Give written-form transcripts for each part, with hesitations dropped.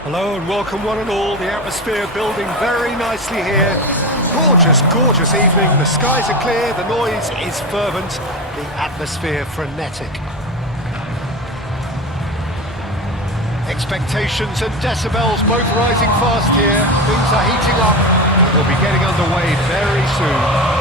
Hello and welcome one and all. The atmosphere building very nicely here. Gorgeous, gorgeous evening. The skies are clear, the noise is fervent, the atmosphere frenetic. Expectations and decibels both rising fast here. Things are heating up and we'll be getting underway very soon.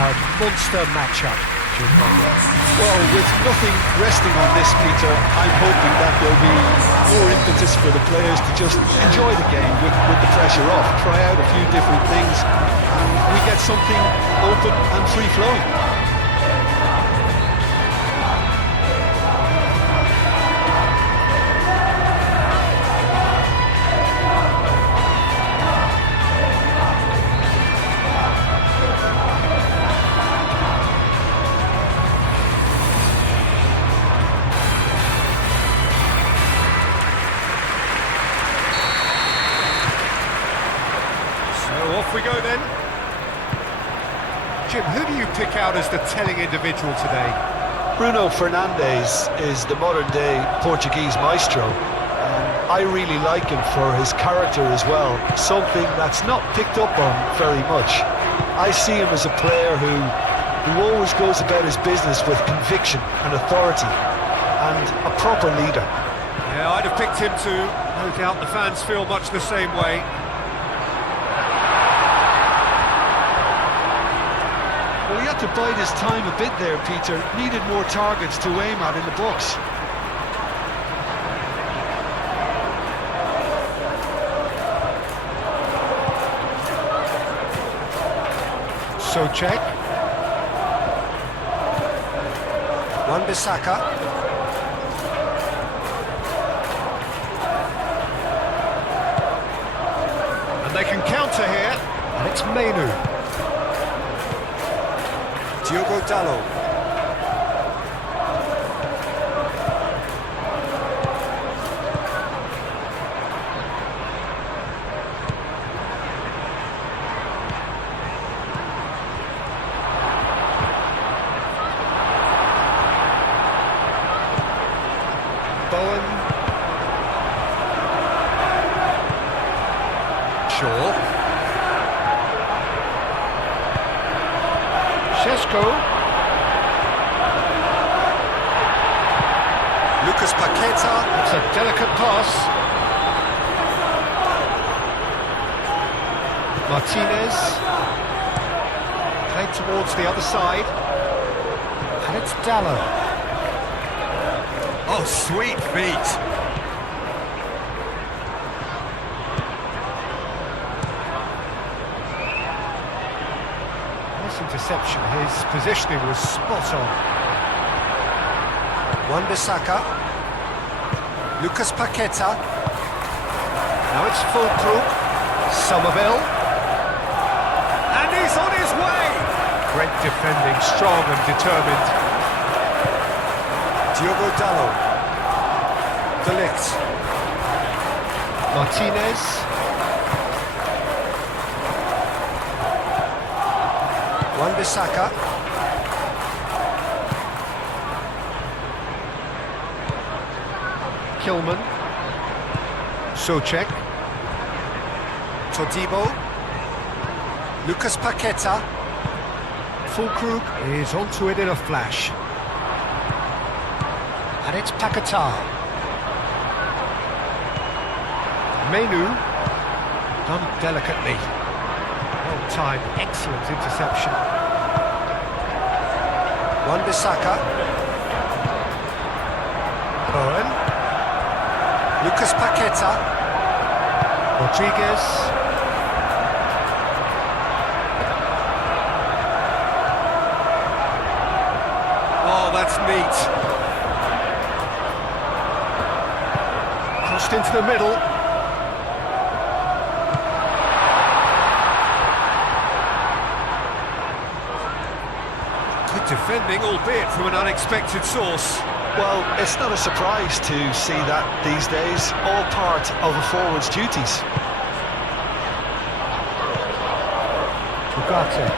A monster matchup. Well, with nothing resting on this, Peter, I'm hoping that there'll be more impetus for the players to just enjoy the game with the pressure off, try out a few different things, and we get something open and free-flowing. Off we go then. Jim, who do you pick out as the telling individual today? Bruno Fernandes is the modern-day Portuguese maestro, and I really like him for his character as well, something that's not picked up on very much. I see him as a player who always goes about his business with conviction and authority, and a proper leader. Yeah, I'd have picked him too. No doubt the fans feel much the same way. Well, he had to bide his time a bit there, Peter. Needed more targets to aim at in the box. Socek. Wan-Bissaka. And they can counter here, and it's Menu. Diogo Dalot. Bowen. Shaw. Šeško. Lucas Paqueta, it's a delicate pass. Martinez, played towards the other side, and it's Dalot. Oh, sweet feet. This interception, his positioning was spot on. Wan-Bissaka, Lucas Paqueta, now it's Fulkrug, Somerville, and he's on his way! Great defending, strong and determined. Diogo Dalot, De Ligt, Martinez, Wan-Bissaka, Kilman, Socek, Todibo, Lucas Paqueta, Fulkrug is onto it in a flash, and it's Paqueta. Menu, done delicately, well timed, excellent interception. Wan-Bissaka, Bowen, Lucas Paqueta, Rodriguez, neat. Crossed into the middle. Good defending, albeit from an unexpected source. Well, it's not a surprise to see that these days, all part of a forward's duties. Ugarte.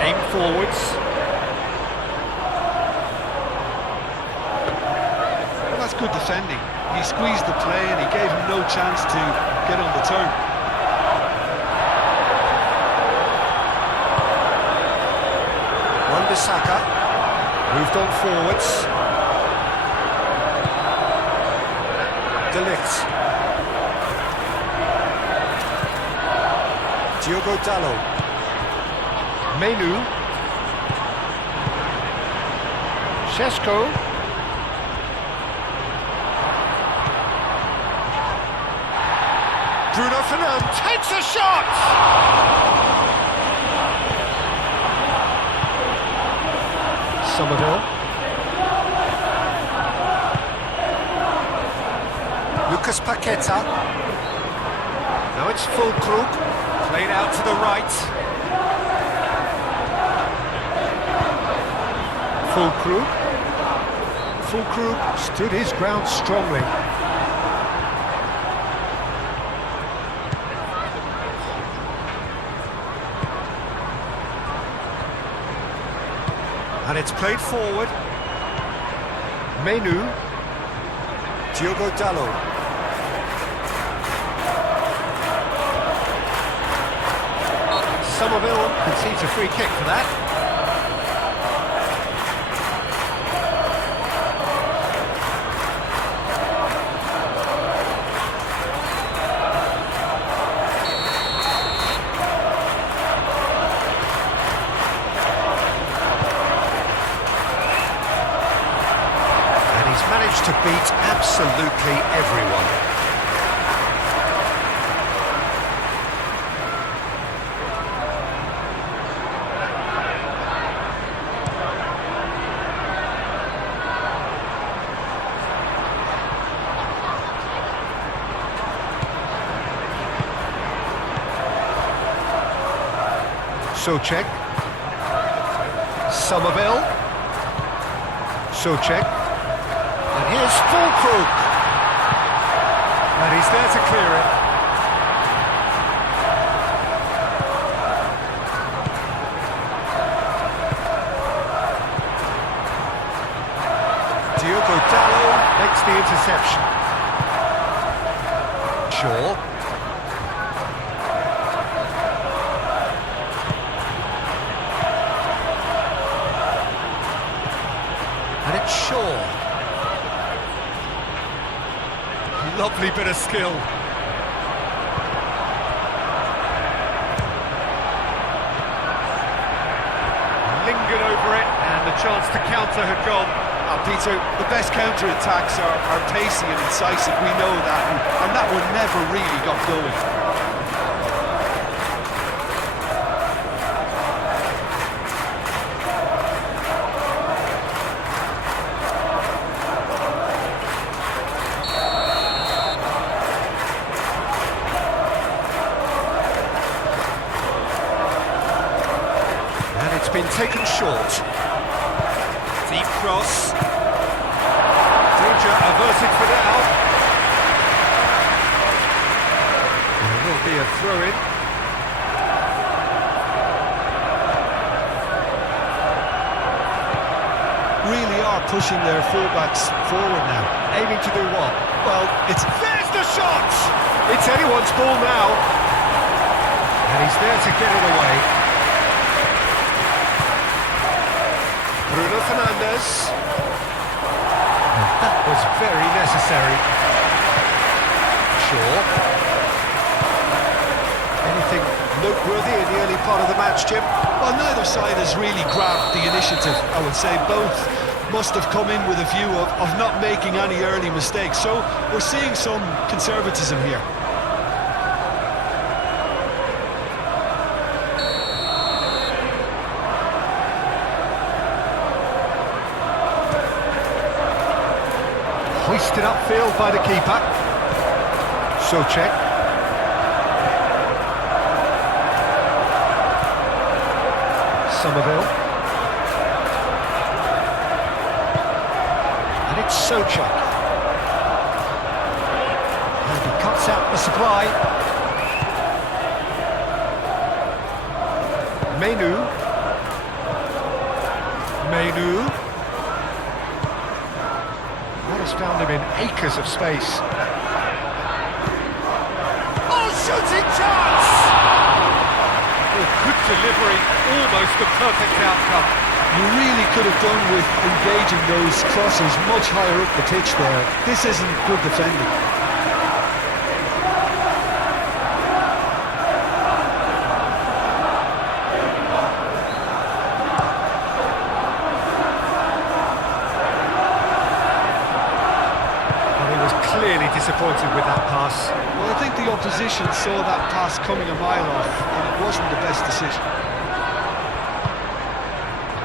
Aim forwards. Well, that's good defending. He squeezed the play and he gave him no chance to get on the turn. Wan-Bissaka moved on forwards. De Ligt. Diogo Dalot. Menu. Šeško. Bruno Fernandes takes a shot! Somerville. Lucas Paqueta. Now it's Fulkrug. Played out to the right. Fulkrug stood his ground strongly. And it's played forward. Menu. Diogo Dalot. Somerville concedes a free kick for that. Managed to beat absolutely everyone. Souček. Somerville. Souček. And here's Fulkrug. And he's there to clear it. Diogo Dalot makes the interception. Shaw. And it's Shaw. Lovely bit of skill. Lingered over it, and the chance to counter had gone. Peter, the best counter-attacks are pacey and incisive, we know that, and that one never really got going. Been taken short. Deep cross. Danger averted for now. There will be a throw-in. Really are pushing their fullbacks forward now. Aiming to do what? Well, it's... There's the shot! It's anyone's ball now. And he's there to get it away. Bruno Fernandes. That was very necessary. Shaw. Anything noteworthy in the early part of the match, Jim? Well, neither side has really grabbed the initiative, I would say. Both must have come in with a view of not making any early mistakes. So we're seeing some conservatism here. Released it upfield by the keeper. Socek. Somerville. And it's Socek. And he cuts out the supply. Menu. That has found him in acres of space. Oh, shooting chance! Oh, good delivery, almost the perfect outcome. You really could have done with engaging those crosses much higher up the pitch there. This isn't good defending. Clearly disappointed with that pass. Well, I think the opposition saw that pass coming a mile off, and it wasn't the best decision.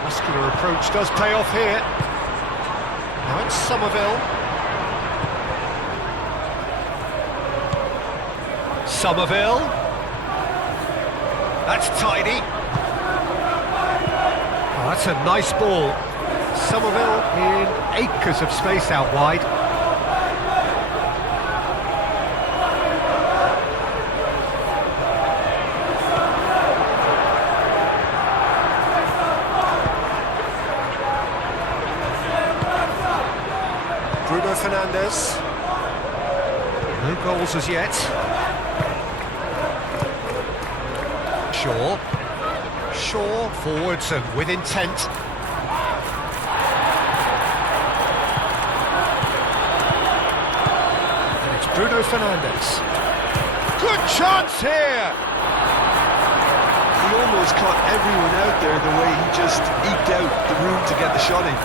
Muscular approach does pay off here. Now it's Somerville. Somerville. That's tidy. Oh, that's a nice ball. Somerville in acres of space out wide. Bruno Fernandes. No goals as yet. Shaw forwards and with intent. And it's Bruno Fernandes. Good chance here! He almost caught everyone out there the way he just eked out the room to get the shot in.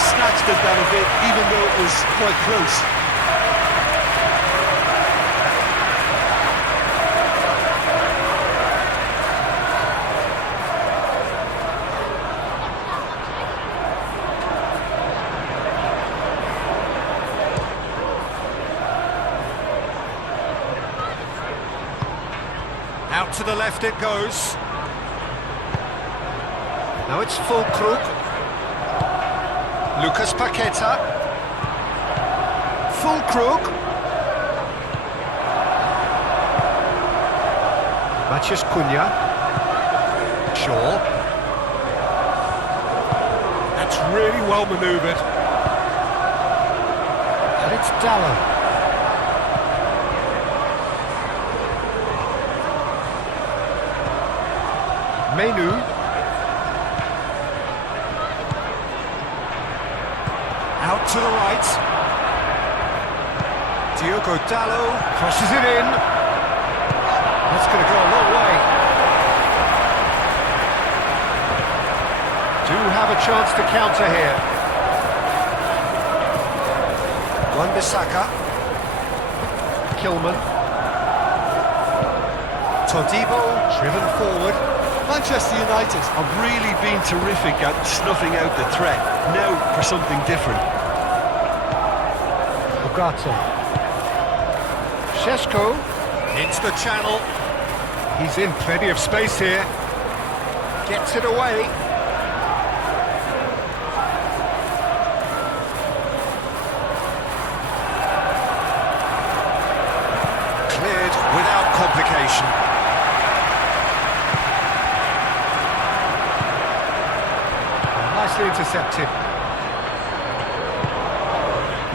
Snatched it down a bit, even though it was quite close. Out to the left it goes. Now it's Fulkrug. Lucas Paqueta. Fulkrug. Matheus Cunha. Shaw. That's really well manoeuvred. And it's Dallo. Menu. Out to the right. Diogo Dallo crosses it in. That's going to go a long way. Do have a chance to counter here. Wan-Bissaka. Kilman. Todibo driven forward. Manchester United have really been terrific at snuffing out the threat. Now for something different. Ugarte. Šeško into the channel. He's in plenty of space here. Gets it away. Cleared without complication. Nicely intercepted.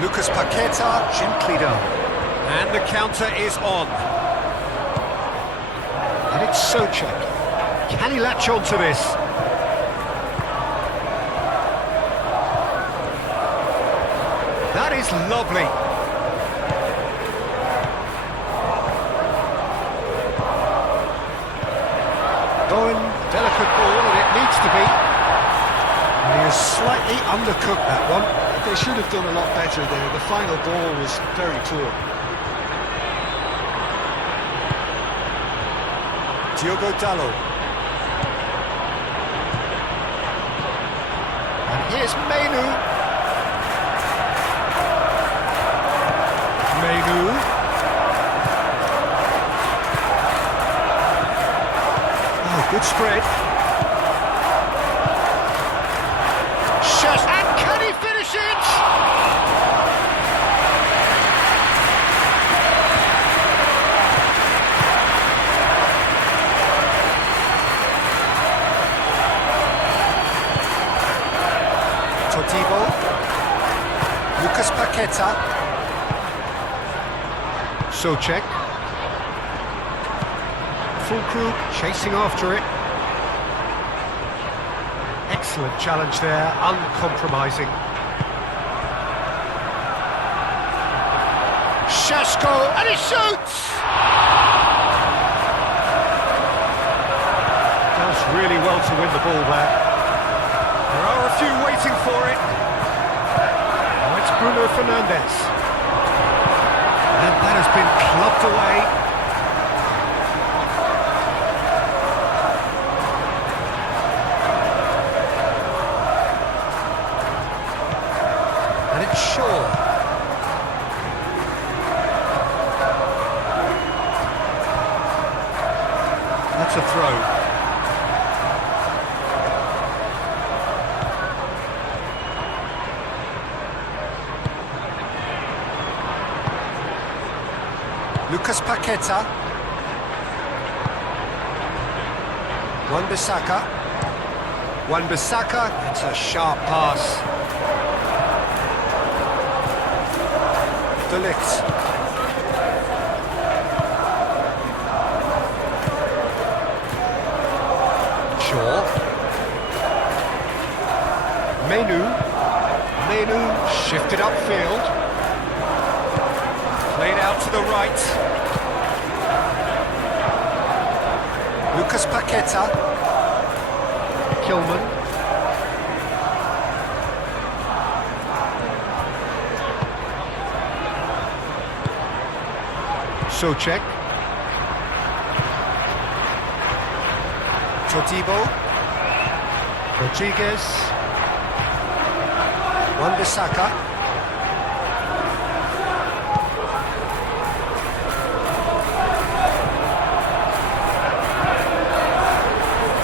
Lucas Paqueta gently done. And the counter is on. And it's Socek. Can he latch on to this? That is lovely. going, delicate ball, and it needs to be. And he has slightly undercooked that one. They should have done a lot better there. The final ball was very poor. Diogo Dalot. And here's Menu. Oh, good spread. And can he finish it? Totibo. Lucas Paqueta. Socek. Fulkrug chasing after it. Excellent challenge there, uncompromising. Shashko, and he shoots! Does really well to win the ball there. There are a few waiting for it. Now it's Bruno Fernandes. And that has been clubbed away. Sure. That's a throw. Lucas Paqueta. Wan-Bissaka. Wan-Bissaka, it's a sharp pass. De Ligt. Shaw. Menu shifted upfield. Played out to the right. Lucas Paqueta. Kilman. Socek. Totibo. Rodriguez. Wan-Bissaka.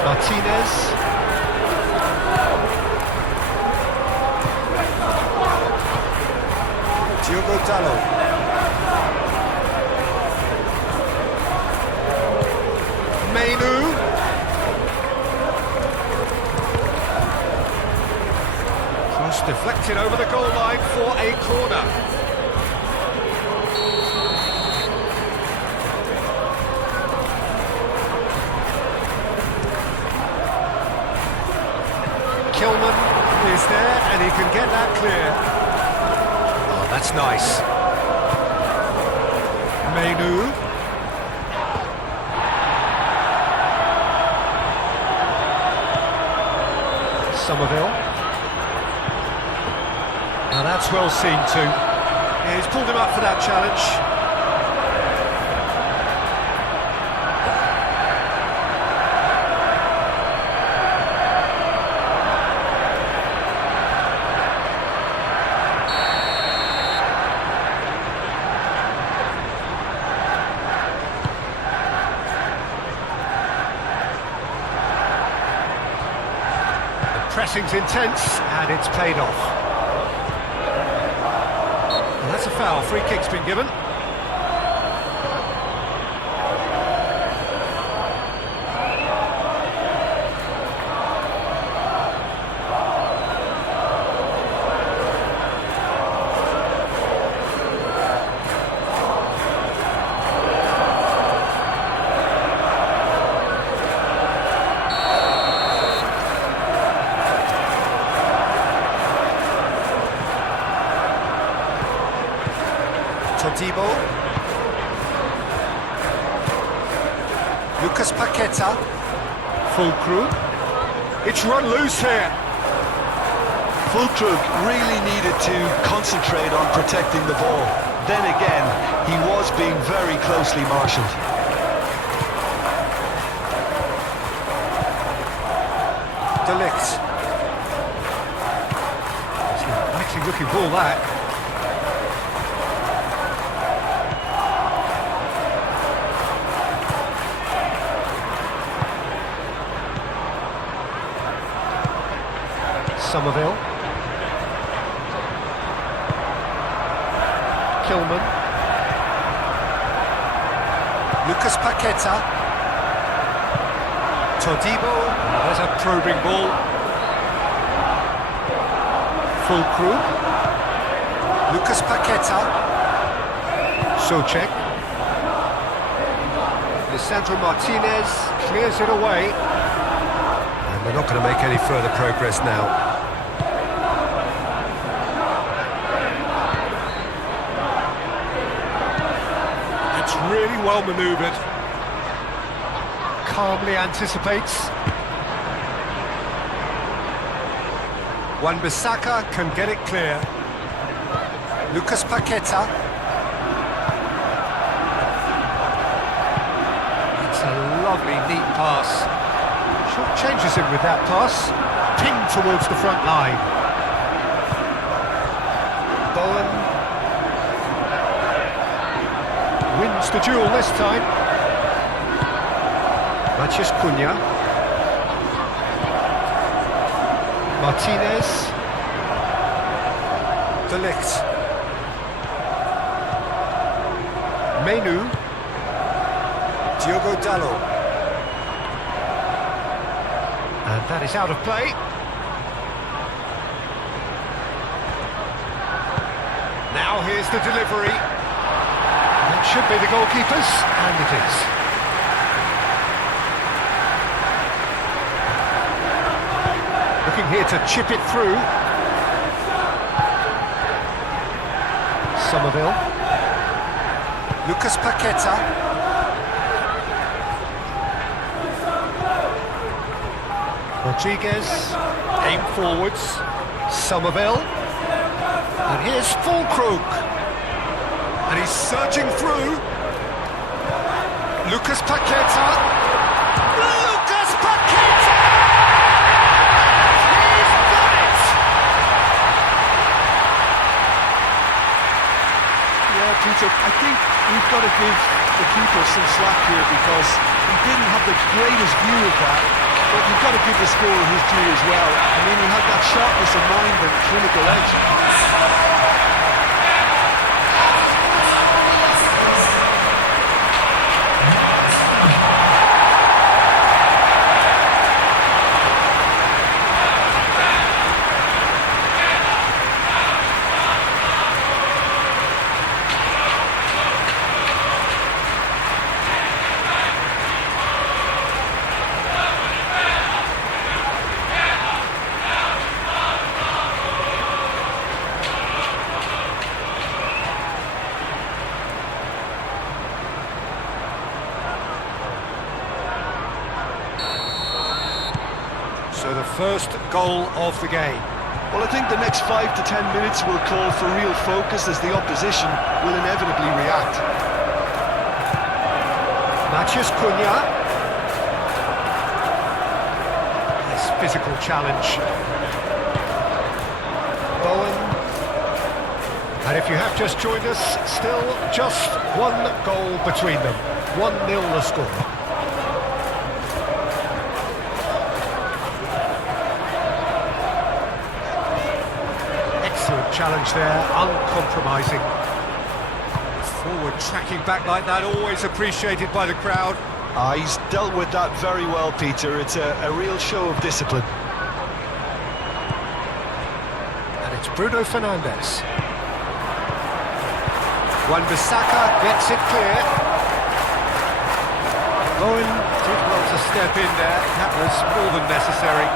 Martinez. Diogo Dalot. Menu. Cross deflected over the goal line for a corner. Kilman is there and he can get that clear. Oh, that's nice. Menu. Somerville. Now that's well seen too. Yeah, he's pulled him up for that challenge. Pressing's intense, and it's paid off. And that's a foul. Free kick's been given. Totibo. Lucas Paqueta. Fulkrug. It's run loose here. Fulkrug really needed to concentrate on protecting the ball. Then again, he was being very closely marshalled. De Ligt. It's an actually looking ball, that. Somerville. Kilman. Lucas Paqueta. Todibo. There's a probing ball. Fulkrug. Lucas Paqueta. Socek. Lisandro Martinez clears it away. And they're not going to make any further progress now. Really well manoeuvred. Calmly anticipates. Wan-Bissaka can get it clear. Lucas Paqueta. It's a lovely, neat pass. Short changes him with that pass. Pinged towards the front line. Bowen. Wins the duel this time. Matheus Cunha. Martinez. De Ligt. Menu. Diogo Dalot. And that is out of play. Now here's the delivery. It should be the goalkeepers, and it is. Looking here to chip it through. Somerville. Lucas Paqueta. Rodriguez. Aim forwards. Somerville. And here's Fulkrug. And he's surging through. Lucas Paqueta. Lucas Paqueta! He's done it! Yeah, Peter, I think we've got to give the keeper some slack here because he didn't have the greatest view of that. But you've got to give the scorer his due as well. I mean, he had that sharpness of mind and clinical edge. So the first goal of the game. Well, I think the next 5 to 10 minutes will call for real focus as the opposition will inevitably react. Matheus Cunha. This physical challenge. Bowen. And if you have just joined us, still just one goal between them. 1-0 the score. Challenge there, uncompromising. Forward tracking back like that, always appreciated by the crowd. He's dealt with that very well, Peter. It's a real show of discipline. And it's Bruno Fernandes. Wan-Bissaka gets it clear. Bowen did well to step in there, that was more than necessary.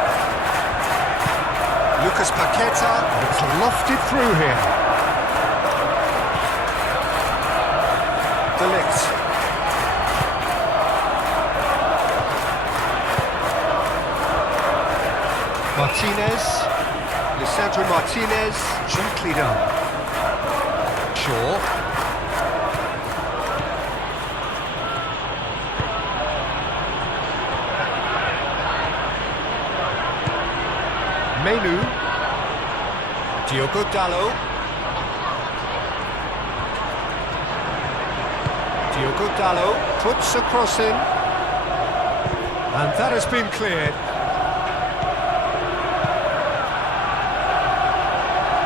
Lucas Paqueta, it's lofted through here. De Ligt. Martinez. Lisandro Martinez, gently done. Shaw. Menu. Diogo Dalot. Diogo Dalot puts a cross in. And that has been cleared.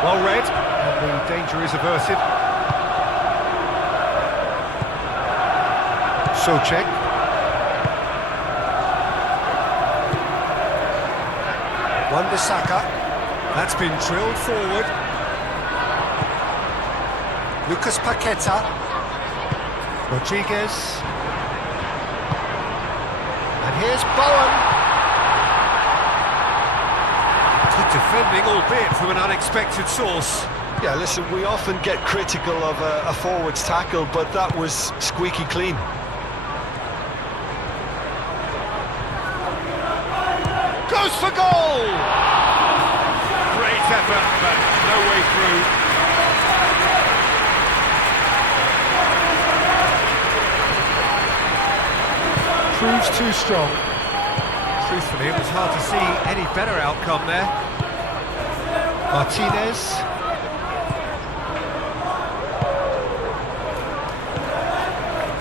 Well read, and the danger is averted. Socek. Wan-Bissaka. That's been drilled forward. Lucas Paqueta. Rodriguez. And here's Bowen. Good defending, albeit from an unexpected source. Yeah, listen, we often get critical of a forward's tackle, but that was squeaky clean. Goes for goal! Great effort, but no way through. Proves too strong. Truthfully, it was hard to see any better outcome there. Martinez.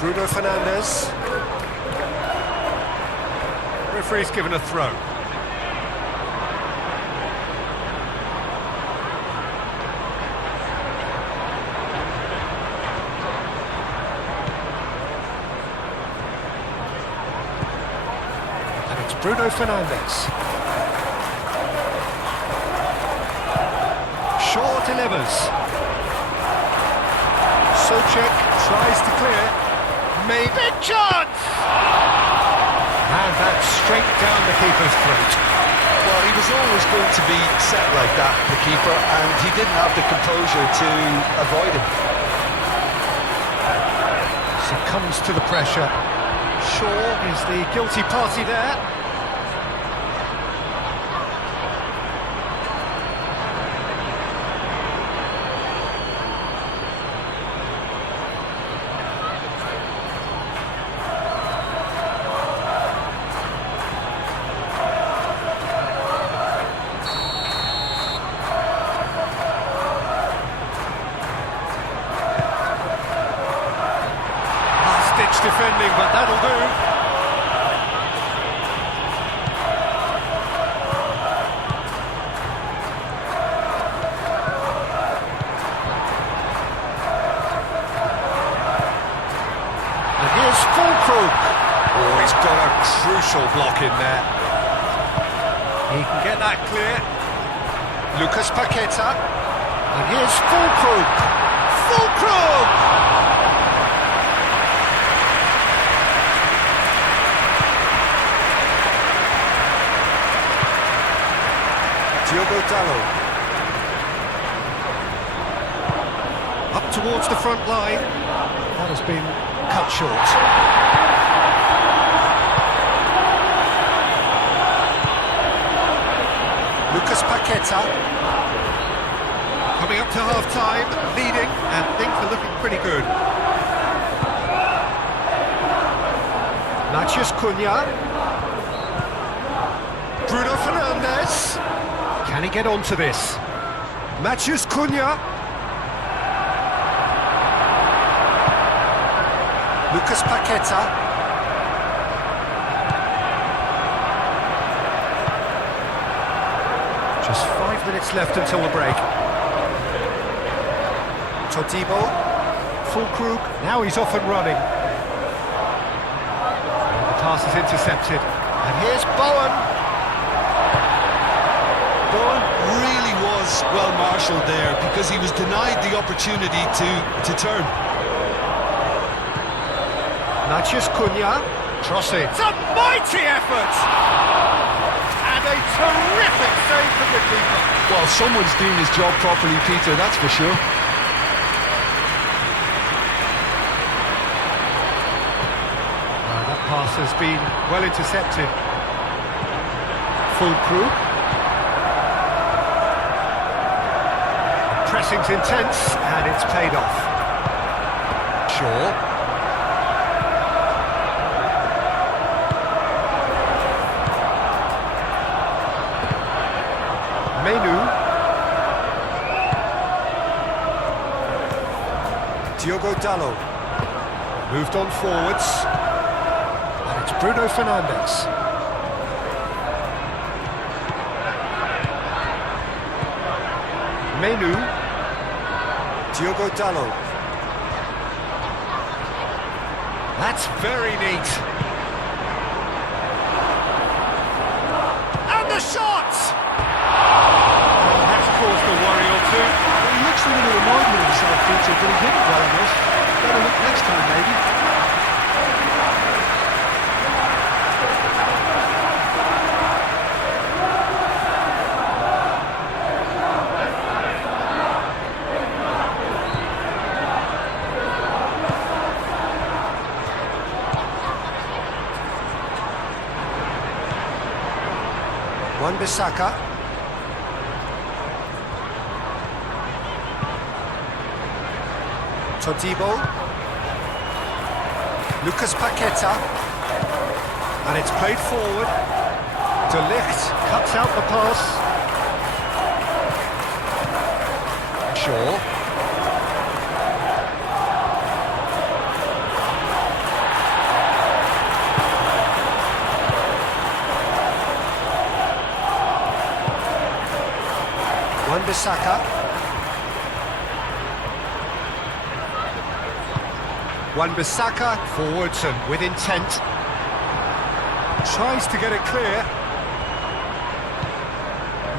Bruno Fernandes. Referee's given a throw. Bruno Fernandes. Shaw delivers. Socek tries to clear. Maybe big chance! And that's straight down the keeper's throat. Well, he was always going to be set like that, the keeper, and he didn't have the composure to avoid him. Succumbs to the pressure. Shaw is the guilty party there. Defending, but that'll do. And here's Fulkrug. Oh, he's got a crucial block in there. He can get that clear. Lucas Paqueta. And here's Fulkrug. Fulkrug! Diogo Dalot. Up towards the front line. That has been cut short. Lucas Paqueta. Coming up to half-time, leading, and things are looking pretty good. Matheus Cunha. Bruno Fernandes. Can he get onto this? Matheus Cunha. Lucas Paqueta. Just 5 minutes left until the break. Todibo. Fulkrug. Now he's off and running. And the pass is intercepted. And here's Bowen. Bowen really was well marshalled there because he was denied the opportunity to turn. Matheus Cunha, cross it. It's a mighty effort! And a terrific save from the keeper. Well, someone's doing his job properly, Peter, that's for sure. That pass has been well intercepted. Fulkrug. pressing's intense, and it's paid off. Shaw. Menu. Diogo Dalot. Moved on forwards. And it's Bruno Fernandes. Menu. Diogo Dalot. That's very neat. And the shot! Well, that's caused a worry or two. Well, he looks a little annoyed with himself, Peter, but he hit it well enough. Better look next time, maybe. Wan-Bissaka. Todibo. Lucas Paqueta. And it's played forward. De Ligt cuts out the pass. Shaw. Wan-Bissaka. Wan-Bissaka forwards and with intent. Tries to get it clear.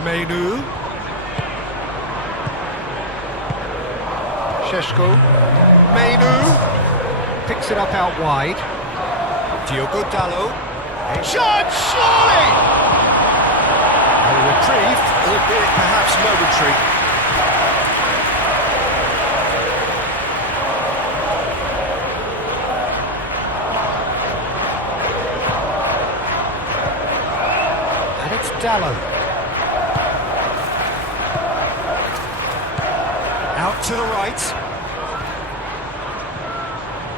Menu. Šeško. Menu. Picks it up out wide. Diogo Dalot. Shot, surely! A reprieve, albeit perhaps momentary. And it's Dalot. Out to the right.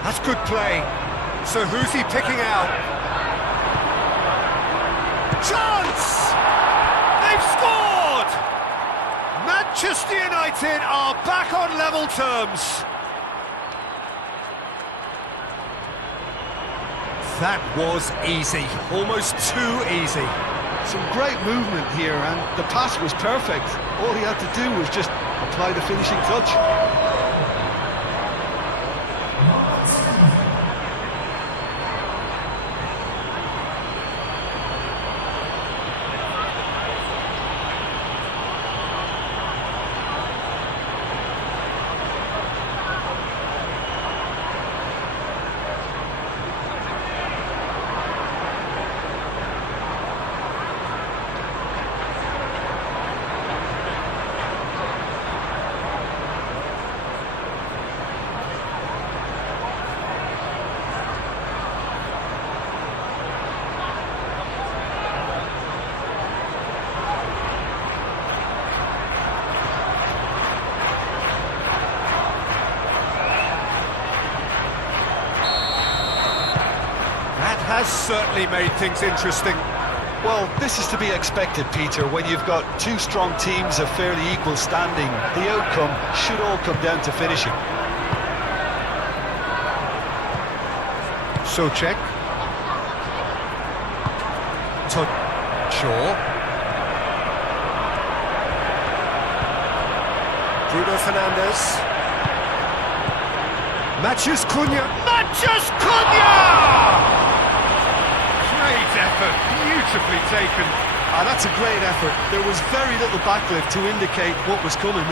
That's good play. So who's he picking out? Chance! They've scored! Manchester United are back on level terms. That was easy, almost too easy. Some great movement here, and the pass was perfect. All he had to do was just apply the finishing touch. Has certainly made things interesting. Well, this is to be expected, Peter, when you've got two strong teams of fairly equal standing. The outcome should all come down to finishing. Souček. Shaw. Bruno Fernandes. Matheus Cunha. Matheus Cunha! Great effort, beautifully taken. That's a great effort. There was very little backlift to indicate what was coming.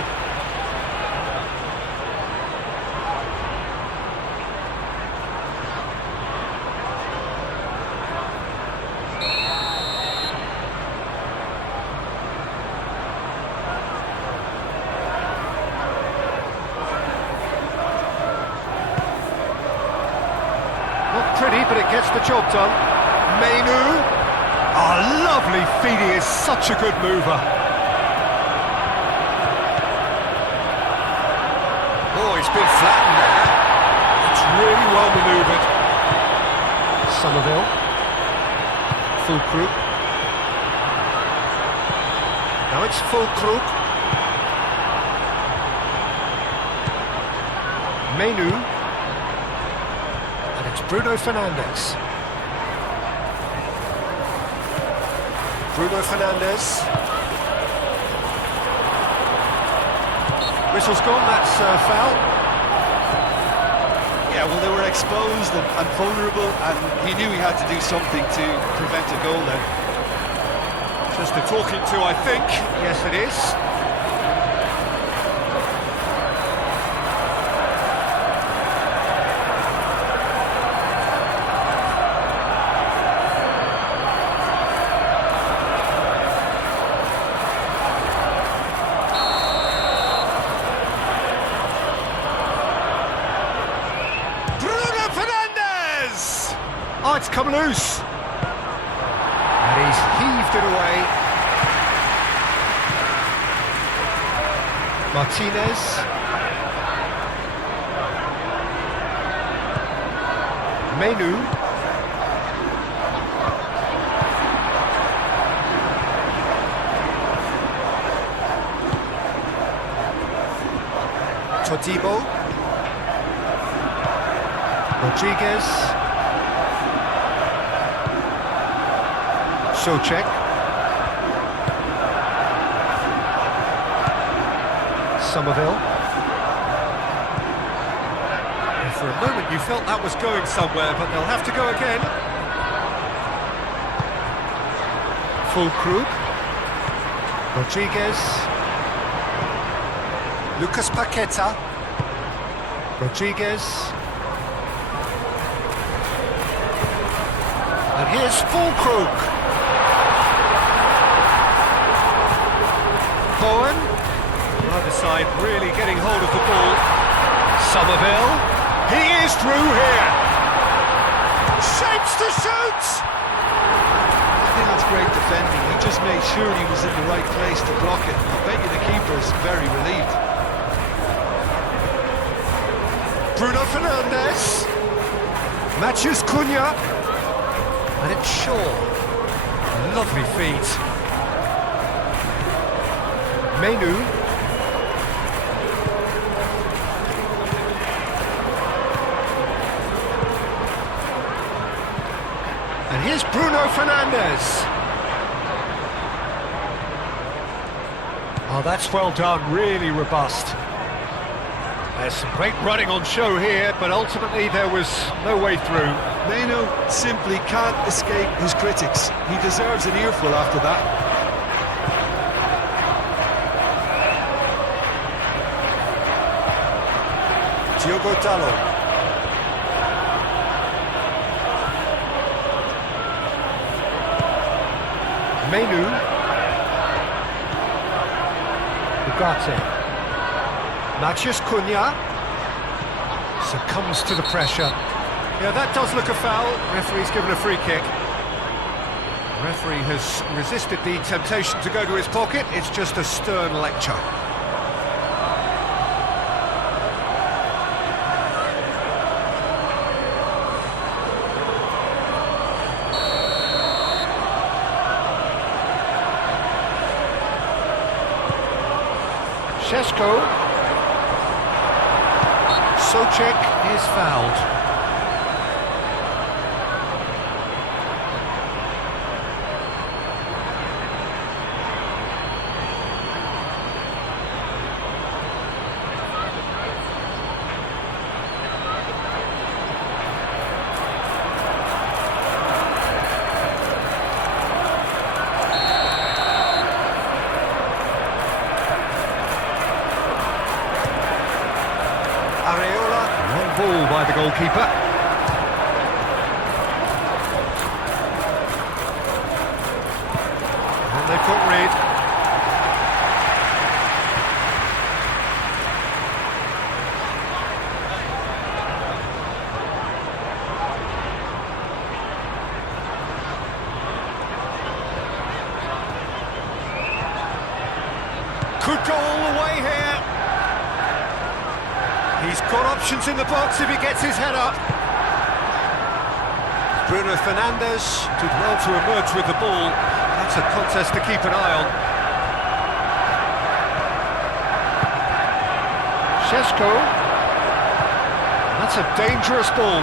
Not pretty, but it gets the job done. Menu. Oh, lovely feed. He is such a good mover. Oh, he's been flattened there. It's really well manoeuvred. Somerville. Fulkrug. Now it's Fulkrug. Menu. And it's Bruno Fernandes. Bruno Fernandes. Whistle's gone, that's foul. Yeah, well, they were exposed and vulnerable, and he knew he had to do something to prevent a goal then. Just a talking to, I think. Yes, it is. Oh, it's come loose. And he's heaved it away. Martinez. Menu. Todibo. Rodriguez. Socek. Somerville. And for a moment you felt that was going somewhere, but they'll have to go again. Fulkrug. Rodriguez. Lucas Paqueta. Rodriguez. And here's Fulkrug. Bowen, either side really getting hold of the ball. Somerville, he is through here. Shapes to shoot. I think that's great defending. He just made sure he was in the right place to block it. I bet you the keeper's very relieved. Bruno Fernandes, Matheus Cunha, and it's Shaw. Lovely feet. Menu. And here's Bruno Fernandes. Oh, that's well done, really robust. There's some great running on show here, but ultimately there was no way through. Menu simply can't escape his critics. He deserves an earful after that. Diogo Dalot. Menu. Ugarte. Matheus Cunha succumbs to the pressure. Yeah, that does look a foul. Referee's given a free kick. Referee has resisted the temptation to go to his pocket. It's just a stern lecture. Šeško. Socek is fouled. Ball by the goalkeeper. And they've got rid. Could go all the way here. He's got options in the box if he gets his head up. Bruno Fernandes did well to emerge with the ball. That's a contest to keep an eye on. Šeško. That's a dangerous ball.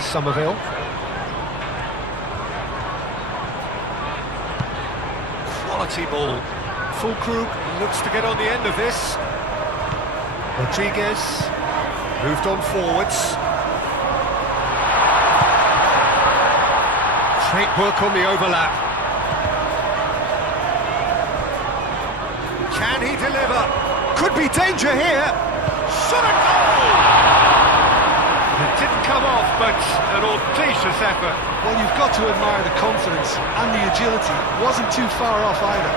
Somerville. Quality ball. Fulkrug looks to get on the end of this. Rodriguez moved on forwards. Great work on the overlap. Can he deliver? Could be danger here. Shot a goal! It didn't come off, but an audacious effort. Well, you've got to admire the confidence and the agility. Wasn't too far off either.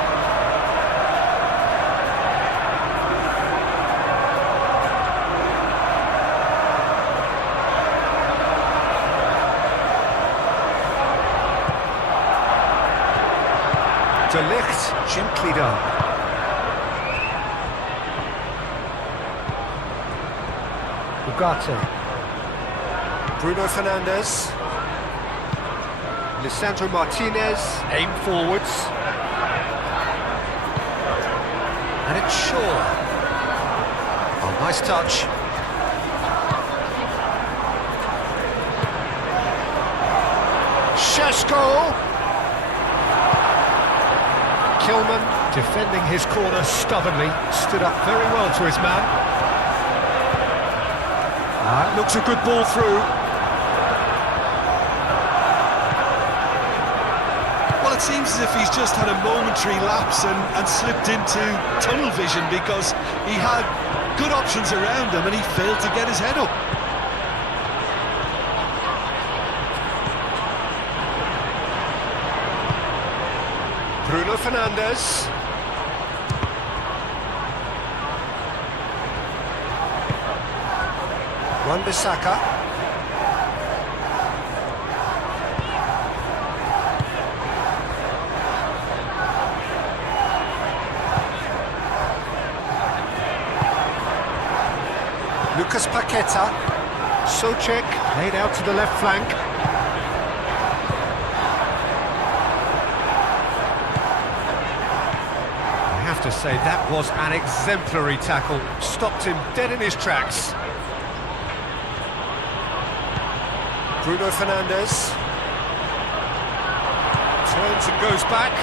De Ligt, gently done. Ugarte. Bruno Fernandes. Lisandro Martinez, aim forwards. And it's Shaw. Oh, nice touch. Šeško. Kilman, defending his corner stubbornly, stood up very well to his man. Looks a good ball through. Well, it seems as if he's just had a momentary lapse and slipped into tunnel vision, because he had good options around him and he failed to get his head up. Bruno Fernandes. Wan-Bissaka. Lucas Paqueta. Souček laid out to the left flank. To say that was an exemplary tackle, stopped him dead in his tracks. Bruno Fernandes turns and goes back,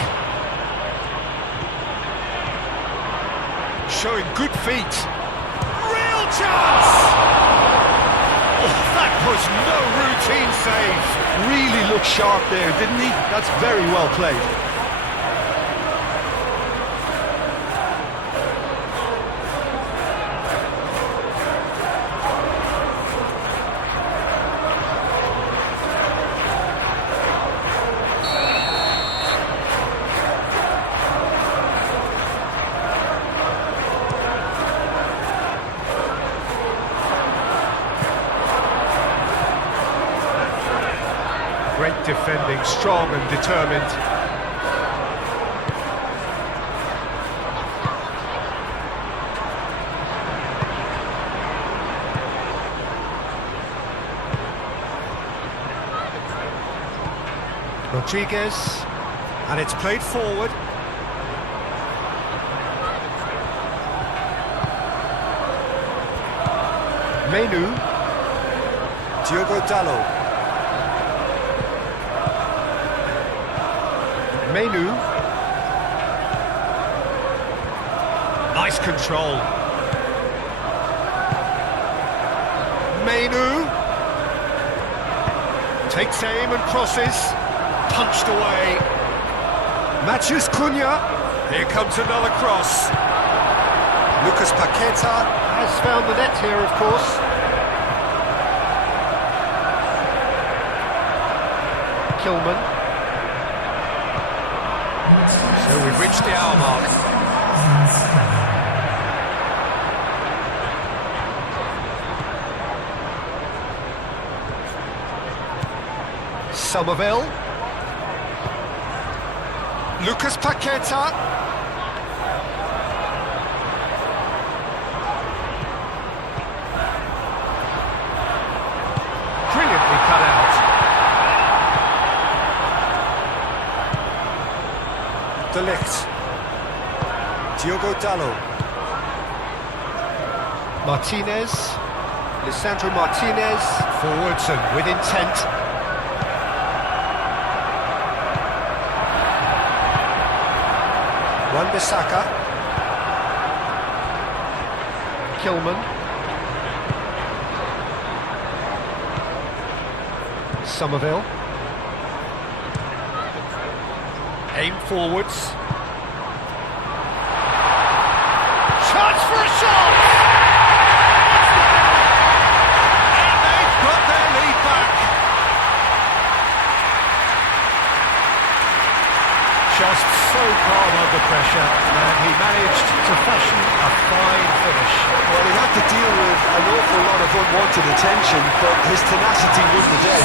showing good feet. Real chance! Oh, that was no routine save. Really looked sharp there, didn't he? That's very well played. Great defending, strong and determined. Rodriguez, and it's played forward. Menu, Diogo Dalot. Menu. Nice control. Menu. Takes aim and crosses. Punched away. Matheus Cunha. Here comes another cross. Lucas Paqueta has found the net here, of course. Kilman. So we've reached the hour mark. Somerville. Lucas Paqueta. Brilliantly cut out. De Ligt. Diogo Dalot. Martinez. Lisandro Martinez. Forwards and with intent. Wan-Bissaka. Kilman. Somerville. Aim forwards. Chance for a shot! And they've got their lead back. Just so calm under pressure, and he managed to fashion a fine finish. Well, he had to deal with an awful lot of unwanted attention, but his tenacity won the day.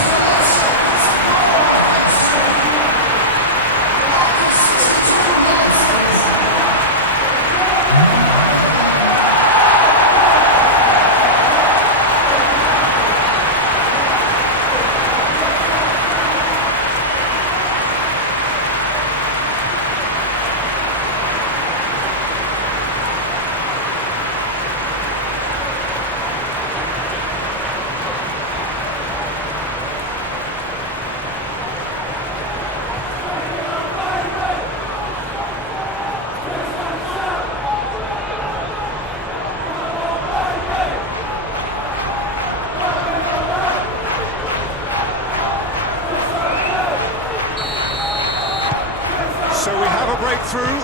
So we have a breakthrough.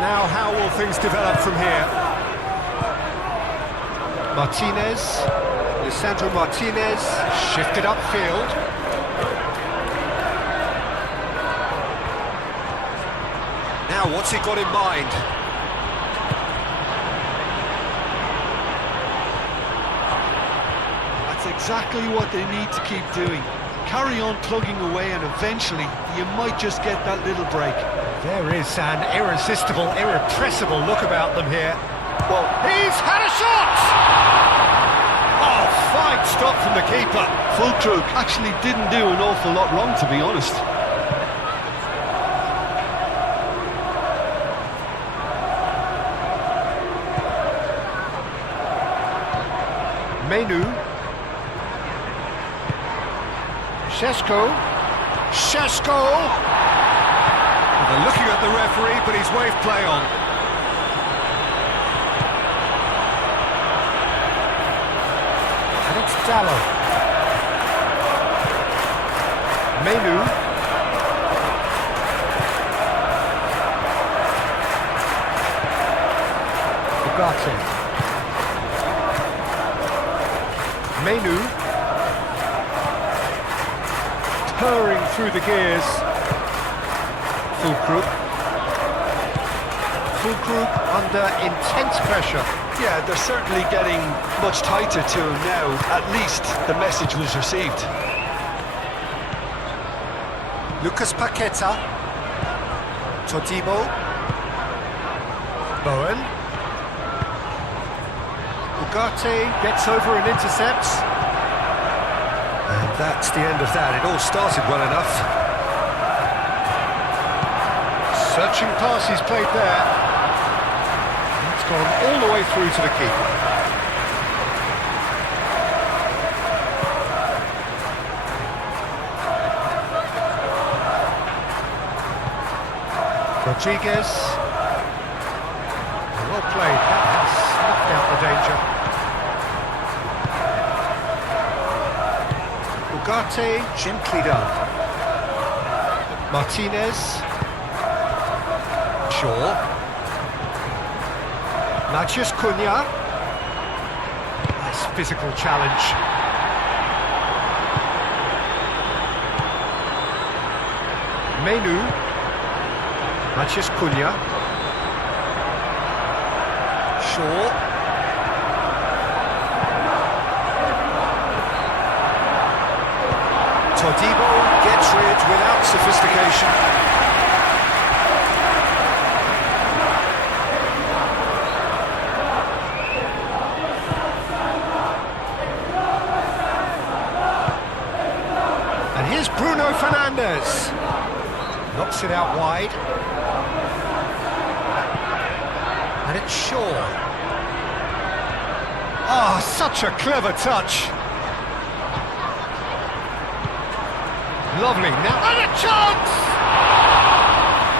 Now how will things develop from here? Martinez. Lisandro Martinez. Shifted upfield. Now what's he got in mind? That's exactly what they need to keep doing. Carry on plugging away and eventually you might just get that little break. There is an irresistible, irrepressible look about them here. Well, he's had a shot! Oh, fine stop from the keeper. Fulkrug actually didn't do an awful lot wrong, to be honest. Menu. Šeško. They're looking at the referee, but he's waved play on. And it's Dalot. Menu. Ugarte. Menu. Purring through the gears. Fulkrug under intense pressure. Yeah, they're certainly getting much tighter to him now. At least the message was received. Lucas Paqueta. Todibo. Bowen. Ugarte gets over and intercepts. And that's the end of that. It all started well enough. Searching pass he's played there. It's gone all the way through to the keeper. Rodriguez. Well played. That has snuffed out the danger. Ugarte, gently done. Martinez. Shaw. Matheus Cunha. Nice physical challenge. Menu. Matheus Cunha. Shaw. Todibo gets rid without sophistication. Fernandez. Knocks it out wide. And it's Shaw. Oh, such a clever touch. Lovely. Now, and a chance!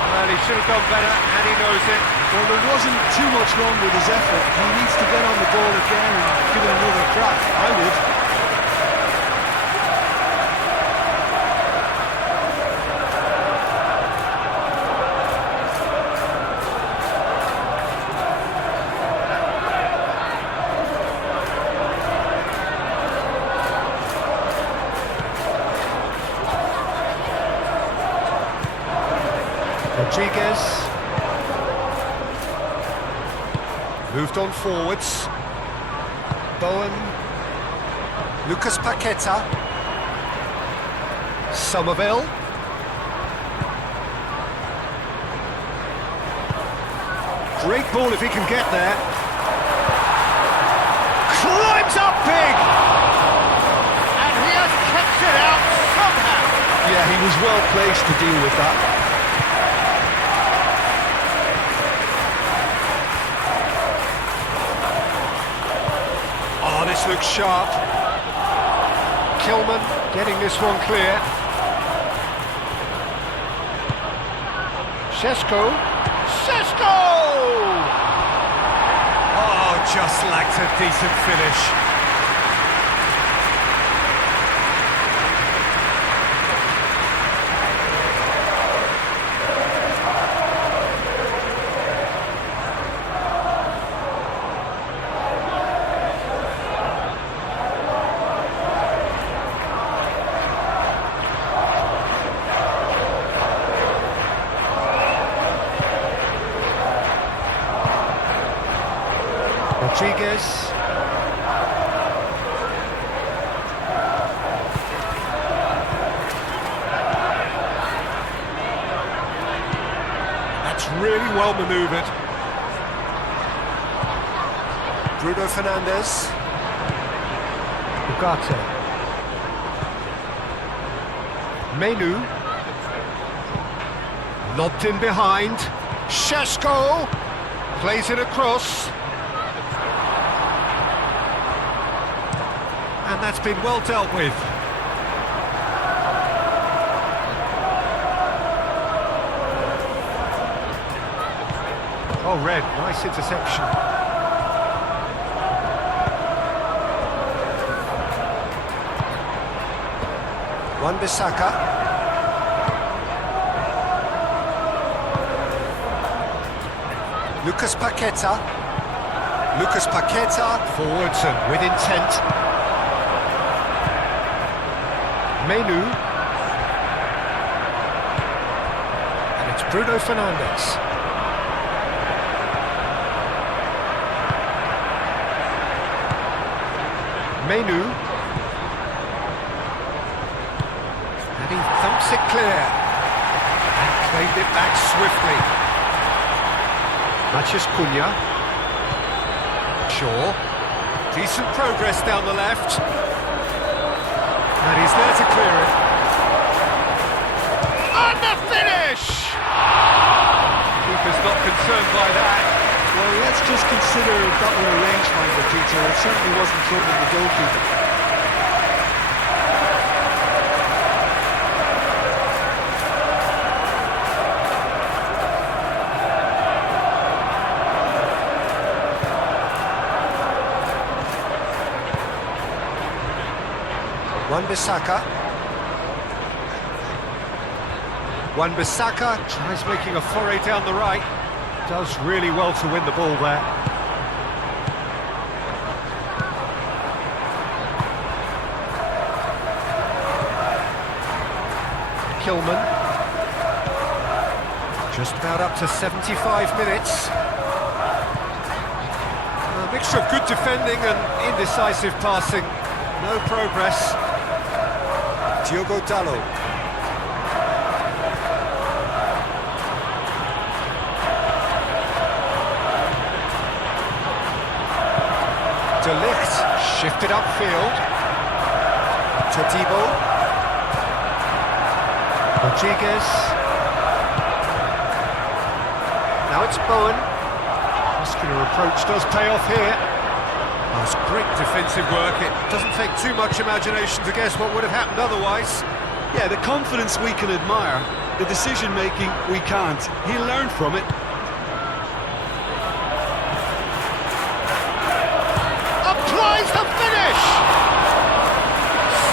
Well, he should have done better, and he knows it. Well, there wasn't too much wrong with his effort. He needs to get on the ball again and give it another crack. I would. Rodriguez. Moved on forwards. Bowen. Lucas Paqueta. Somerville. Great ball if he can get there. Climbs up big! And he has kept it out somehow. Yeah, he was well placed to deal with that. Oh, this looks sharp. Kilman getting this one clear. Šeško. Oh, just lacked a decent finish. Rodriguez. That's really well manoeuvred. Bruno Fernandes. Ugarte. Menu. Lobbed in behind. Šeško plays it across. And that's been well dealt with. Oh, red, nice interception. Wan-Bissaka. Lucas Paqueta. Lucas Paqueta forwards and with intent. Menu. And it's Bruno Fernandes. Menu. And he thumps it clear. And claimed it back swiftly. Matheus Cunha. Shaw. Decent progress down the left. And he's there to clear it. And the finish! Keeper's not concerned by that. Well, let's just consider that one a rangefinder, Peter. It certainly wasn't troubling the goalkeeper. Wan-Bissaka. Wan-Bissaka tries making a foray down the right. Does really well to win the ball there. Kilman. Just about up to 75 minutes. A mixture of good defending and indecisive passing. No progress. Diogo Dalot. De Ligt shifted upfield. Todibo. Rodriguez. Now it's Bowen. Muscular approach does pay off here. Oh, it's great defensive work. It doesn't take too much imagination to guess what would have happened otherwise. Yeah, the confidence we can admire, the decision-making we can't. He'll learn from it. Applies the finish!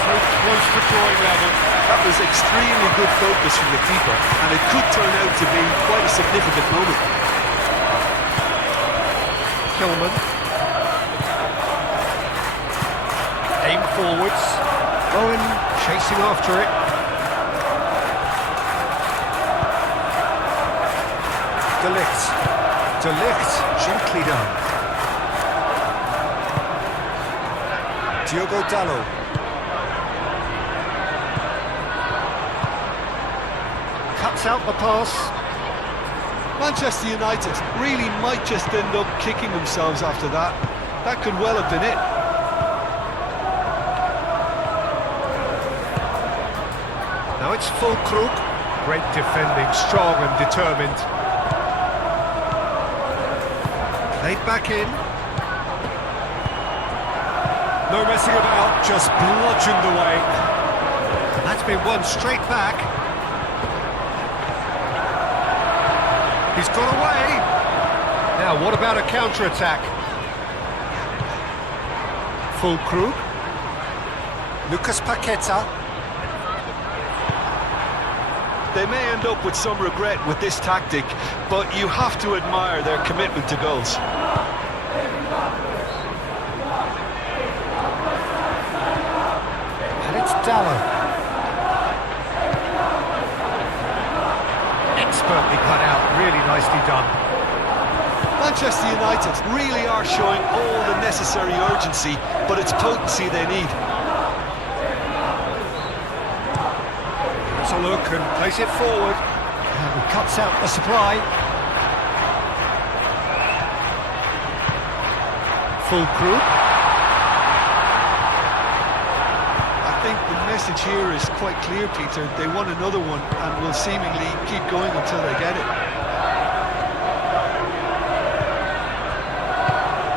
So close to drawing level. That was extremely good focus from the keeper, and it could turn out to be quite a significant moment. Kilman. Aim forwards. Bowen chasing after it. De Ligt, gently done. Diogo Dalot. Cuts out the pass. Manchester United really might just end up kicking themselves after that. That could well have been it. Now it's Füllkrug. Great defending, strong and determined. Played back in. No messing about, just bludgeoned away. And that's been won straight back. He's got away. Now, what about a counter-attack? Füllkrug. Lucas Paqueta. They may end up with some regret with this tactic, but you have to admire their commitment to goals. And it's Dalot. Expertly cut out, really nicely done. Manchester United really are showing all the necessary urgency, but it's potency they need. Let's a look and place it forward. And he cuts out the supply. Füllkrug. I think the message here is quite clear, Peter. They want another one and will seemingly keep going until they get it.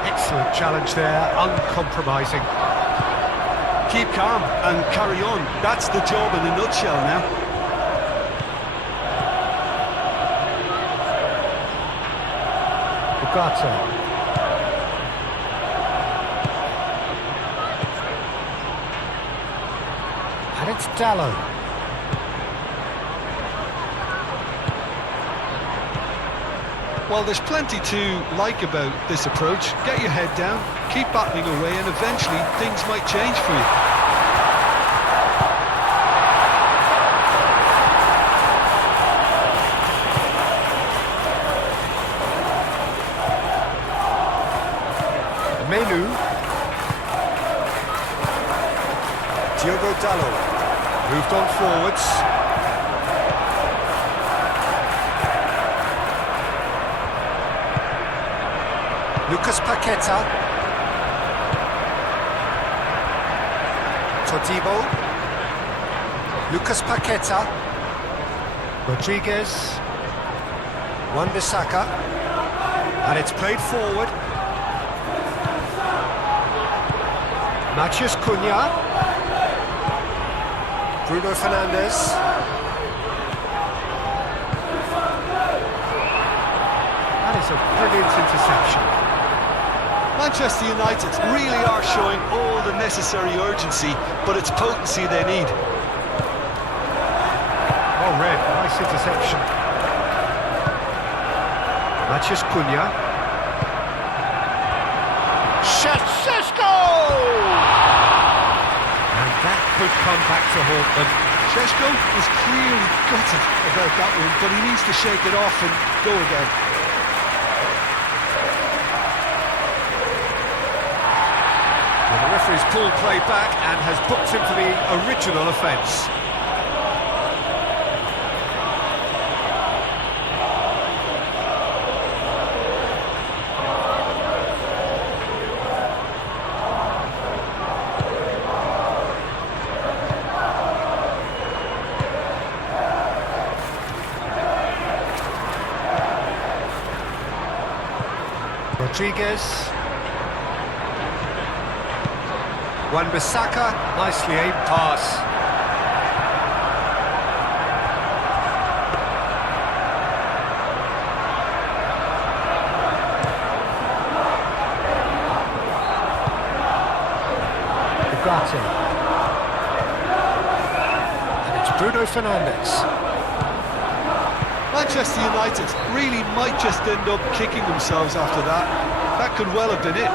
Excellent challenge there, uncompromising. Keep calm and carry on. That's the job in a nutshell now. Ugarte. And it's Dalot. Well, there's plenty to like about this approach. Get your head down, keep battling away, and eventually things might change for you. Menu. Diogo Dalot. Moved on forwards. Lucas Paqueta. Todibo. Lucas Paqueta. Rodriguez. Wan-Bissaka. And it's played forward. Matheus Cunha. Bruno Fernandes. That is a brilliant interception. Manchester United really are showing all the necessary urgency, but it's potency they need. Oh, red, nice interception. Matheus Cunha. Shevchenko! And that could come back to haunt them. Šeško is clearly gutted about that one, but he needs to shake it off and go again. Well, the referee's pulled play back and has booked him for the original offence. Rodriguez. Wan-Bissaka, nicely aimed pass. And it's Bruno Fernandes. Manchester United really might just end up kicking themselves after that. That could well have been it.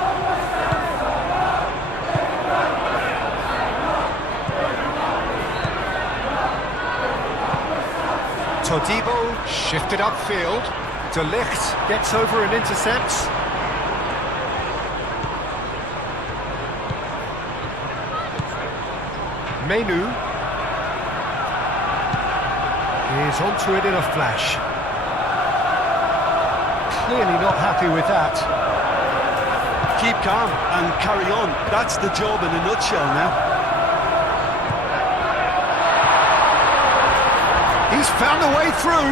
Todibo shifted upfield. De Ligt gets over and intercepts. Menu is onto it in a flash. Clearly not happy with that. Keep calm and carry on. That's the job in a nutshell now. He's found a way through.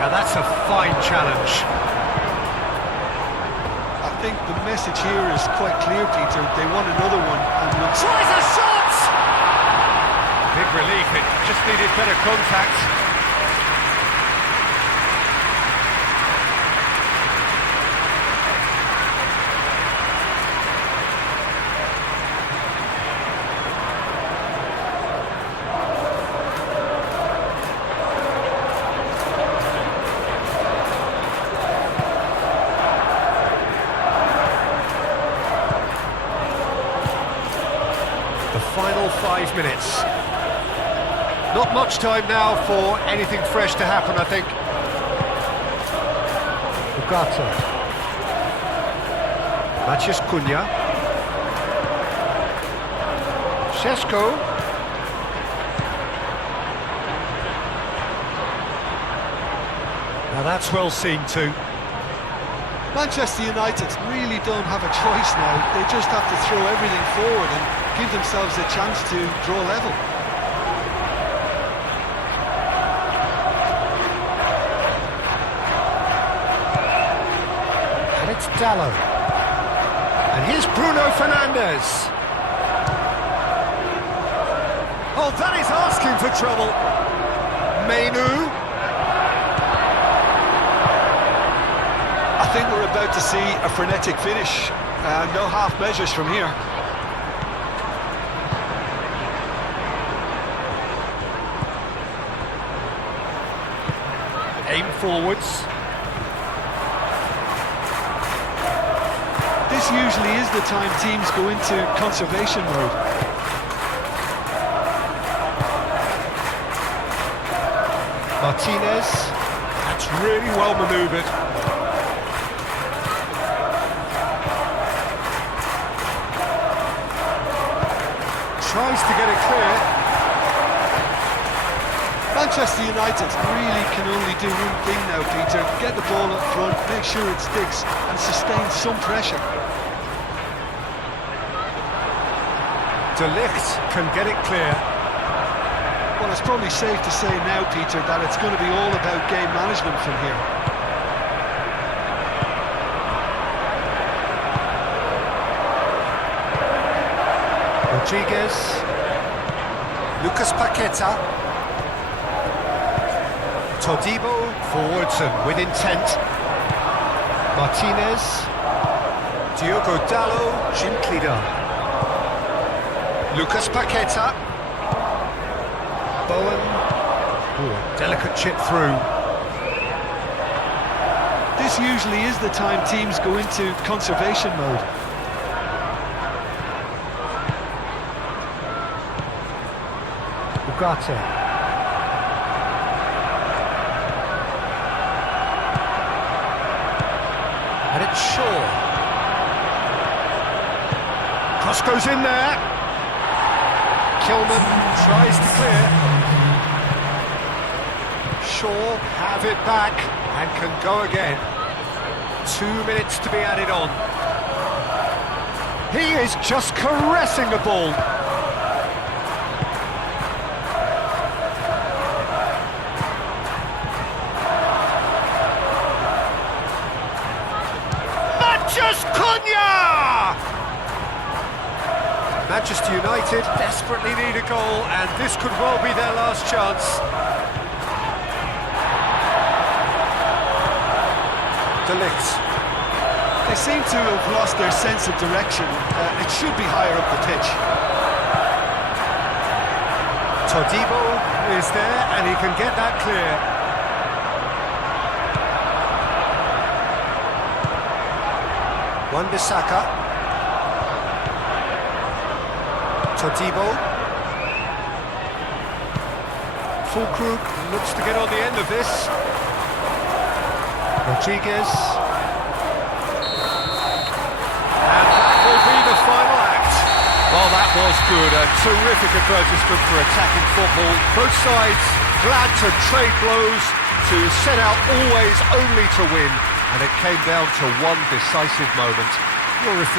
Now that's a fine challenge. I think the message here is quite clear, Peter. They want another one. And tries a shot! Big relief, it just needed better contact. The final 5 minutes. Not much time now for anything fresh to happen, I think. Ugarte. Maciej Cunha. Šeško. Now that's well seen too. Manchester United really don't have a choice now. They just have to throw everything forward and give themselves a chance to draw level. And it's Dallo. And here's Bruno Fernandes. Oh, that is asking for trouble. Menu. I think we're about to see a frenetic finish. No half measures from here. Aim forwards. This usually is the time teams go into conservation mode. Martinez. That's really well manoeuvred. Tries to get it clear. Manchester United really can only do one thing now, Peter. Get the ball up front, make sure it sticks, and sustain some pressure. De Ligt can get it clear. Well, it's probably safe to say now, Peter, that it's going to be all about game management from here. Rodriguez. Lucas Paqueta. Todibo forwards and with intent. Martinez. Diogo Dallo, gently done. Lucas Paqueta. Bowen. Ooh, delicate chip through. This usually is the time teams go into conservation mode. Ugarte. And it's Shaw. Cross goes in there. Kilman tries to clear. Shaw have it back and can go again. 2 minutes to be added on. He is just caressing the ball. Manchester United desperately need a goal, and this could well be their last chance. De Ligt. They seem to have lost their sense of direction. It should be higher up the pitch. Todibo is there, and he can get that clear. Wan-Bissaka. Todibo. Fulkrug looks to get on the end of this. Rodriguez. And that will be the final act. Well, that was good. A terrific advertisement for attacking football. Both sides glad to trade blows, to set out always only to win. And it came down to one decisive moment. Your reflection.